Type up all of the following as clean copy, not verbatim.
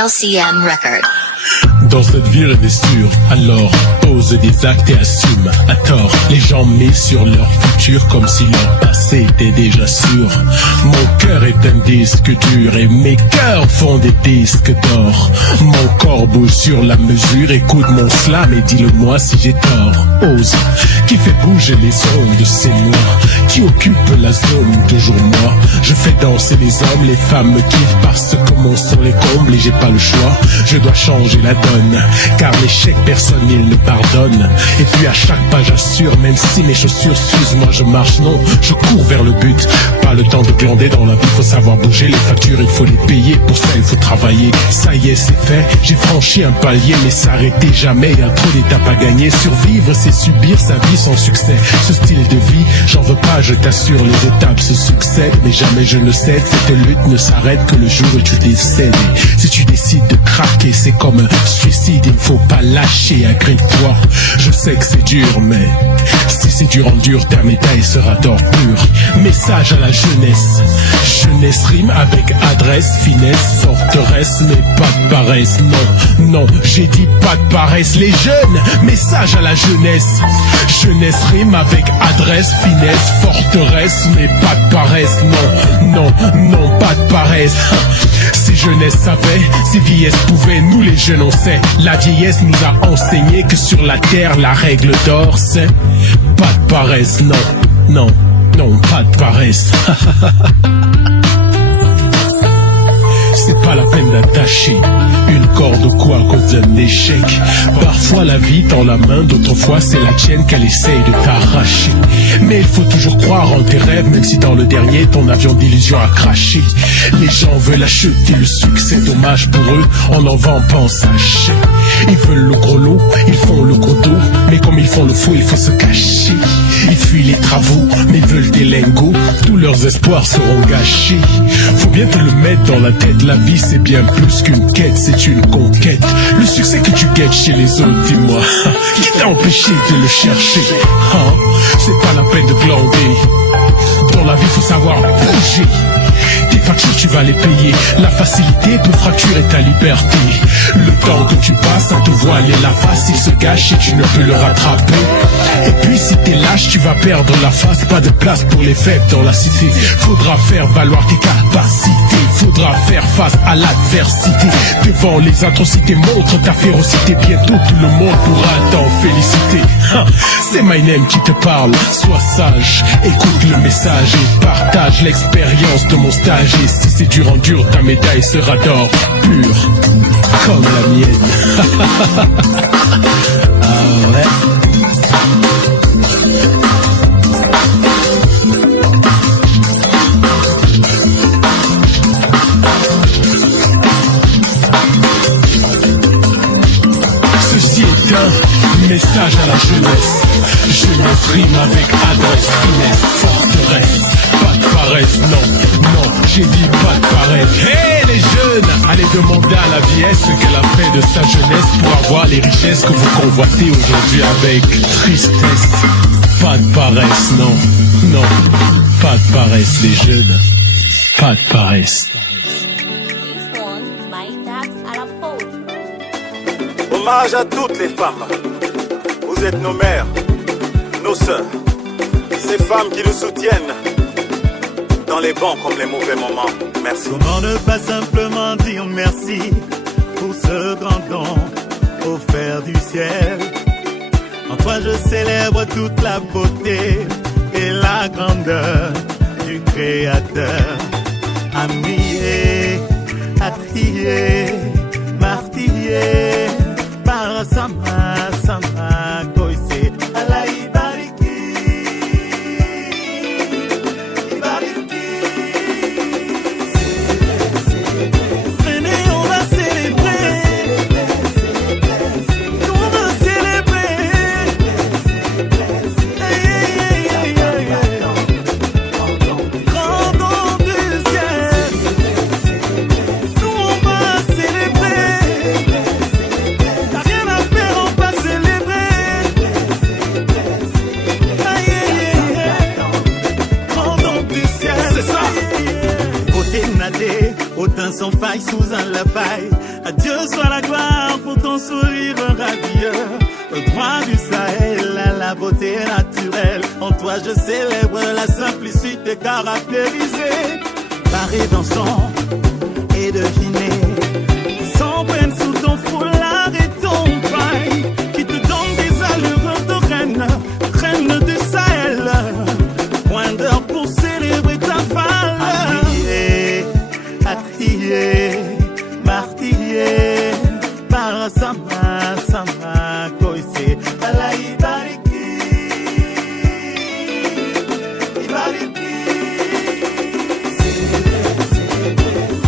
LCM Record. Dans cette vie rêver sûr, alors pose des actes et assume. À tort, les gens misent sur leur futur comme si leur passé était déjà sûr. Mon cœur est un disque dur et mes cœurs font des disques d'or. Mon corps bouge sur la mesure, écoute mon slam et dis-le-moi si j'ai tort. Ose, qui fait bouger les ondes, c'est moi. Qui occupe la zone, toujours moi. Je fais danser les hommes, les femmes me kiffent parce que mon son les comble et j'ai pas le choix. Je dois changer la donne, car l'échec personne il ne pardonne. Et puis à chaque pas j'assure, même si mes chaussures s'usent, moi je marche, non, je cours vers le but. Pas le temps de glander dans la vie, faut savoir bouger. Les factures il faut les payer, pour ça il faut travailler. Ça y est c'est fait, j'ai franchi un palier, mais s'arrêter jamais, y a trop d'étapes à gagner. Survivre c'est subir sa vie sans succès. Ce style de vie, j'en veux pas, je t'assure, les étapes se succèdent, mais jamais je ne cède. Cette lutte ne s'arrête que le jour où tu décèdes. Et si tu décides de craquer, c'est comme un suicide, il faut pas lâcher, agrée-toi. Je sais que c'est dur, mais si c'est dur en dur, ta médaille sera d'or pur. Message à la jeunesse. Jeunesse rime avec adresse, finesse, forteresse, mais pas de paresse. Non, non, j'ai dit pas de paresse. Les jeunes, message à la jeunesse. Jeunesse rime avec adresse, finesse, forteresse, mais pas de paresse. Non, non, non, pas de paresse. Si jeunesse savait, si vieillesse pouvait, nous les jeunes on sait. La vieillesse nous a enseigné que sur la terre la règle d'or c'est pas de paresse, non, non, non, pas de paresse. C'est pas la peine d'attacher une corde ou quoi à cause d'un échec. Parfois la vie tend la main, d'autres fois c'est la tienne qu'elle essaye de t'arracher. Mais il faut toujours croire en tes rêves, même si dans le dernier ton avion d'illusion a craché. Les gens veulent acheter le succès, dommage pour eux, on en vend pas en sachet. Ils veulent le gros lot, ils font le gros dos, mais comme ils font le faux, il faut se cacher. Ils fuient les travaux, mais veulent des lingots, tous leurs espoirs seront gâchés. Faut bien te le mettre dans la tête, la vie c'est bien plus qu'une quête, c'est une conquête. Le succès que tu guettes chez les autres, dis-moi, qui t'a empêché de le chercher, hein? C'est pas la peine de glander, dans la vie faut savoir bouger. Tes factures tu vas les payer, la facilité peut fracturer ta liberté. Le temps que tu passes à te voiler la face, il se gâche et tu ne peux le rattraper. Et puis si t'es lâche tu vas perdre la face, pas de place pour les faibles dans la cité. Faudra faire valoir tes capacités, faudra faire face à l'adversité. Devant les atrocités, montre ta férocité, bientôt tout le monde pourra t'en féliciter. C'est My Name qui te parle, sois sage, écoute le message et partage l'expérience de mon stage. Et si c'est dur en dur, ta médaille sera d'or pur, comme la mienne. Ah ouais. Ceci est un message à la jeunesse. Jeunesse rime avec adresse, finesse, forteresse. Pas de paresse, non, non, j'ai dit pas de paresse. Hey les jeunes, allez demander à la vieillesse ce qu'elle a fait de sa jeunesse pour avoir les richesses que vous convoitez aujourd'hui avec tristesse. Pas de paresse, non, non, pas de paresse les jeunes, pas de paresse. Hommage à toutes les femmes. Vous êtes nos mères, nos sœurs, ces femmes qui nous soutiennent dans les bons comme les mauvais moments. Merci. Comment ne pas simplement dire merci pour ce grand don offert du ciel. En toi je célèbre toute la beauté et la grandeur du Créateur. Admiré, attiré, martyrié par Sama, Sama, Koise, Alaï Bariki, Bariki. Venez, on va célébrer, on va célébrer. Grand don du ciel, nous on va célébrer. T'as rien à faire, on va célébrer. Grand don du ciel, c'est ça. Côté nadé, autant sans faille sous un la paille. À Dieu soit la gloire pour ton sourire radieux. Le droit du Sahel à la beauté naturelle. En toi je célèbre la simplicité caractérisée par rédemption et devinée. Sans peine sous ton foulard et ton paille qui te donne des allures de reine, reine du Sahel. Point d'heure pour célébrer ta valeur. À crier, martyrier, par Sama, Sama, Koïsé, Allah Ibariki, Ibariki.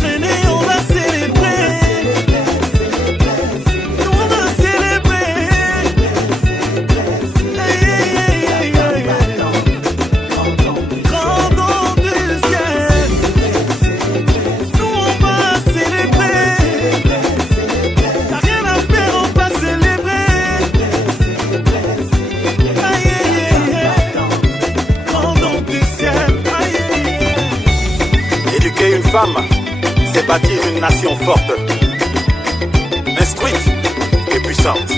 Venez, on va célébrer, nous on va célébrer. Grand don du ciel, nous on va célébrer. T'as rien à faire, on va célébrer. Aïe, aïe, aïe, grand don du ciel. Aïe, aïe, aïe. Éduquer une femme, c'est bâtir une nation forte, instruite et puissante.